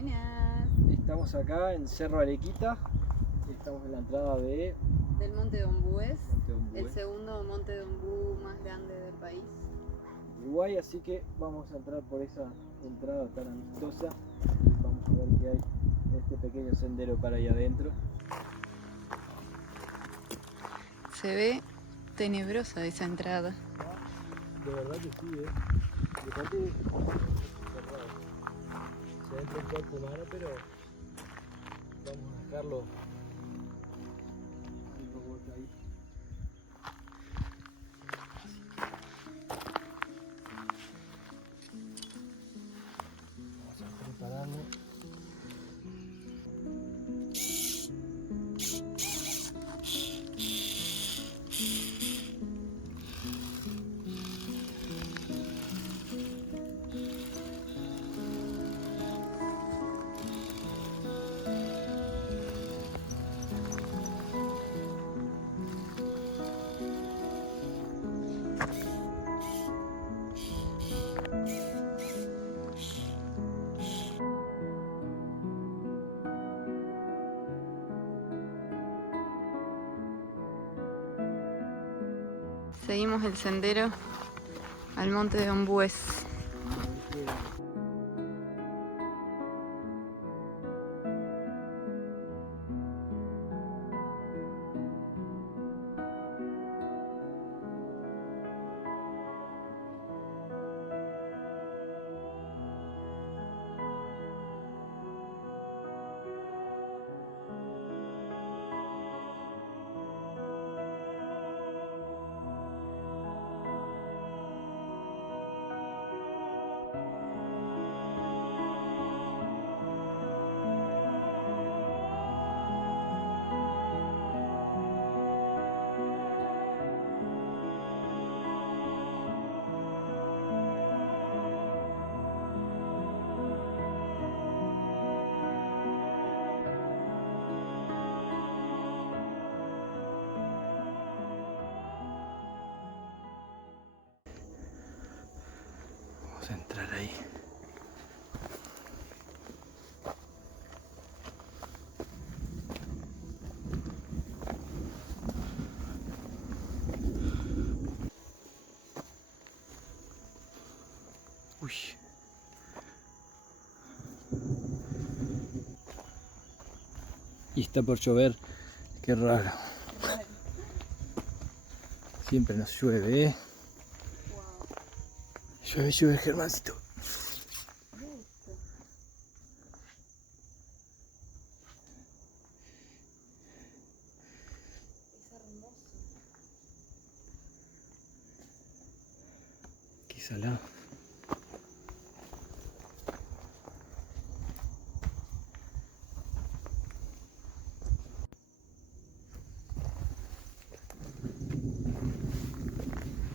Buenas. Estamos acá en Cerro Arequita. Estamos en la entrada Del Monte de Ombúes, Monte Ombúes, el segundo monte de ombú más grande del país. Uruguay, así que vamos a entrar por esa entrada tan amistosa y vamos a ver qué hay en este pequeño sendero para allá adentro. Se ve tenebrosa esa entrada. De verdad que sí, De parte cerrado. Se entra un cuerpo humano, pero vamos a dejarlo al robot ahí. Vamos a prepararlo. Seguimos el sendero al monte de Ombúes. Vamos a entrar ahí. Uy. Y está por llover, qué raro. Siempre nos llueve, Llueve, llueve, Germancito. Es hermoso. Qué salado.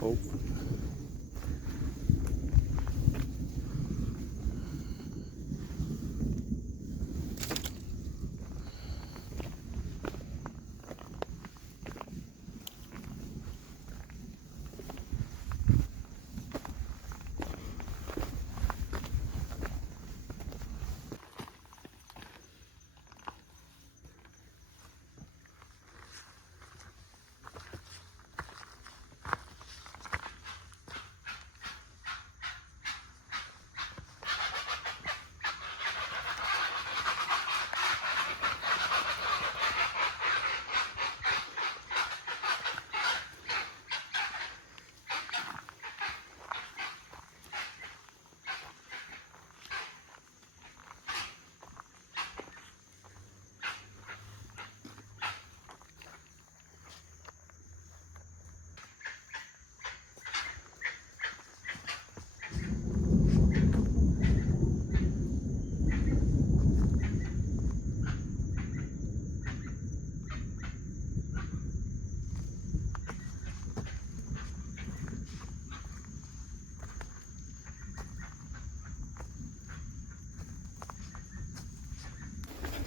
Oh.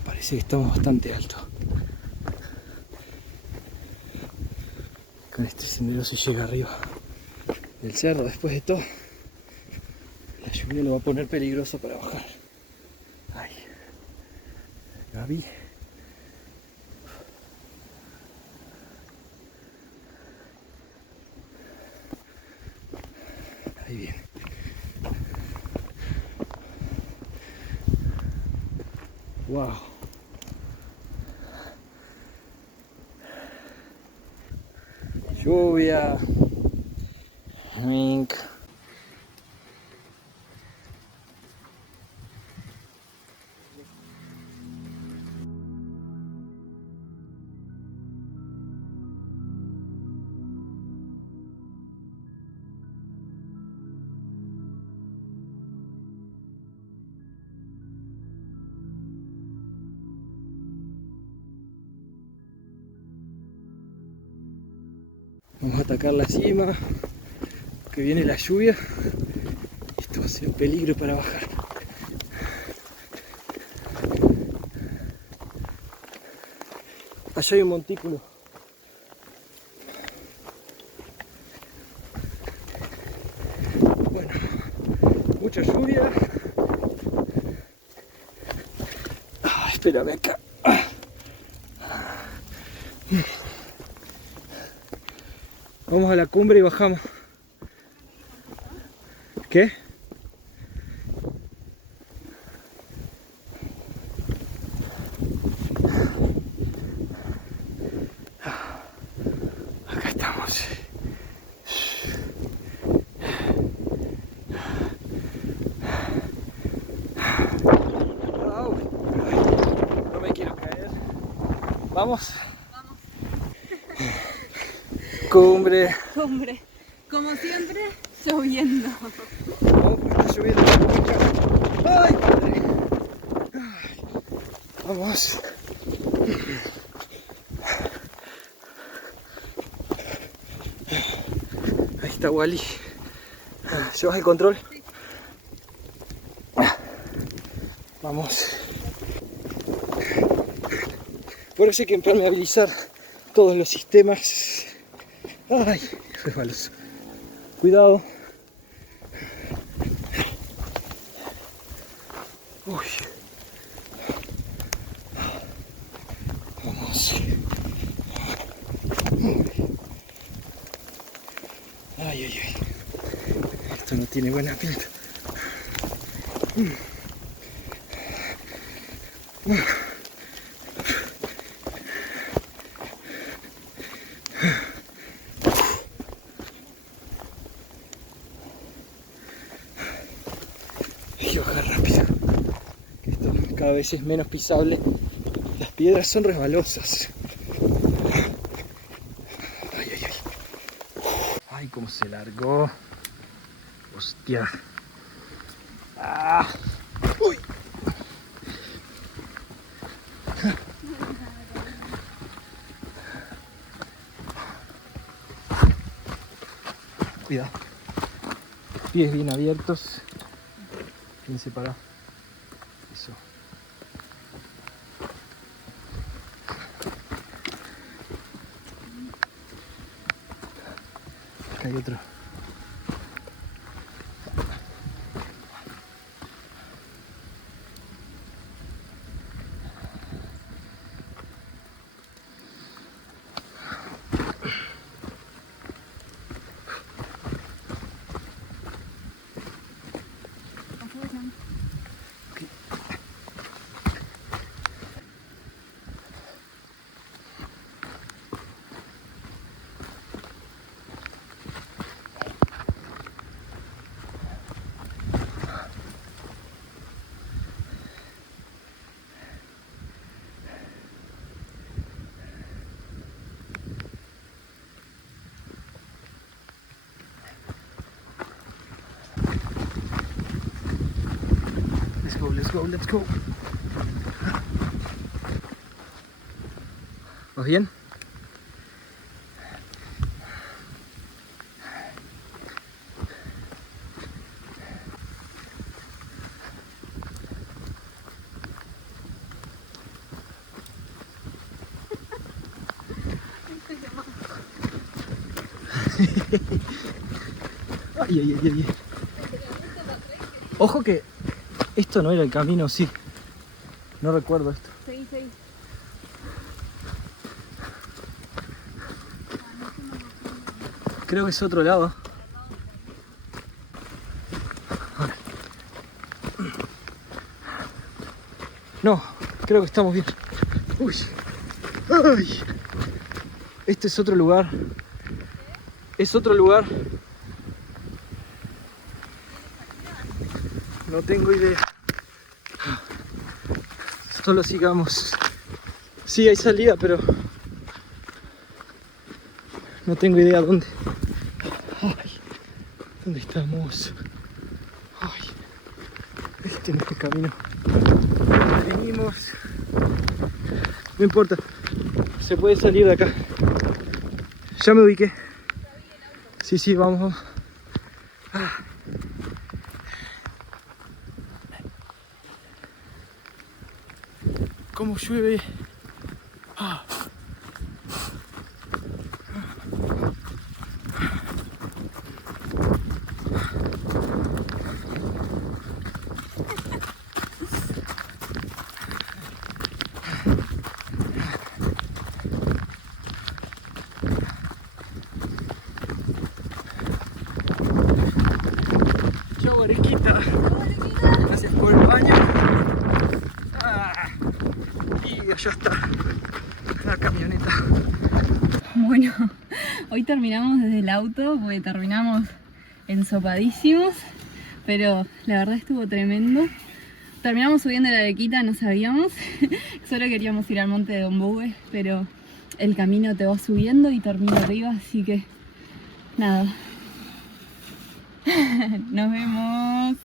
Parece que estamos bastante alto. Con este sendero se llega arriba del cerro. Después de todo, la lluvia lo va a poner peligroso para bajar. Ay, Gaby. Ahí viene. Wow. Lluvia. Wink. Vamos a atacar la cima, porque viene la lluvia. Esto va a ser un peligro para bajar. Allá hay un montículo. Bueno, mucha lluvia. Espérame acá. Vamos a la cumbre y bajamos. ¿Qué? Acá estamos. No me quiero caer. Vamos. Cumbre. Cumbre. Como siempre, lloviendo. Vamos, porque está lloviendo. ¡Ay, padre! Ay, vamos. Ahí está Wally. ¿Llevas el control? Sí. Vamos. Por eso hay que impermeabilizar todos los sistemas. Ay, resbaloso. Cuidado. Uy. Vamos. Ay, ay, ay. Esto no tiene buena pinta. Hay que bajar rápido. Esto cada vez es menos pisable. Las piedras son resbalosas. Ay, ay, ay. Ay, cómo se largó. Hostia. Ah. Uy. Cuidado. Pies bien abiertos. Bien separados. Eso. Acá hay otro. Let's go, let's go. ¿Vas bien? Ay, ay, ay, ay. Ojo que esto no era el camino, sí. No recuerdo esto. Seguí, seguí. Creo que es otro lado. No, creo que estamos bien. Uy. Ay. Este es otro lugar. Es otro lugar. No tengo idea. Solo sigamos. Sí, hay salida, pero no tengo idea dónde. Ay, ¿dónde estamos? Ay, este no es el camino. Venimos. No importa. Se puede salir de acá. Ya me ubiqué. Sí, sí, vamos. Ah. Cómo llueve. Ah. Chau, Arequita. Gracias por el baño. Ah. Y allá está la camioneta. Bueno, hoy terminamos desde el auto porque terminamos ensopadísimos, pero la verdad estuvo tremendo. Terminamos subiendo la Arequita, no sabíamos, solo queríamos ir al monte de Ombúes, pero el camino te va subiendo y termina arriba, así que nada. Nos vemos.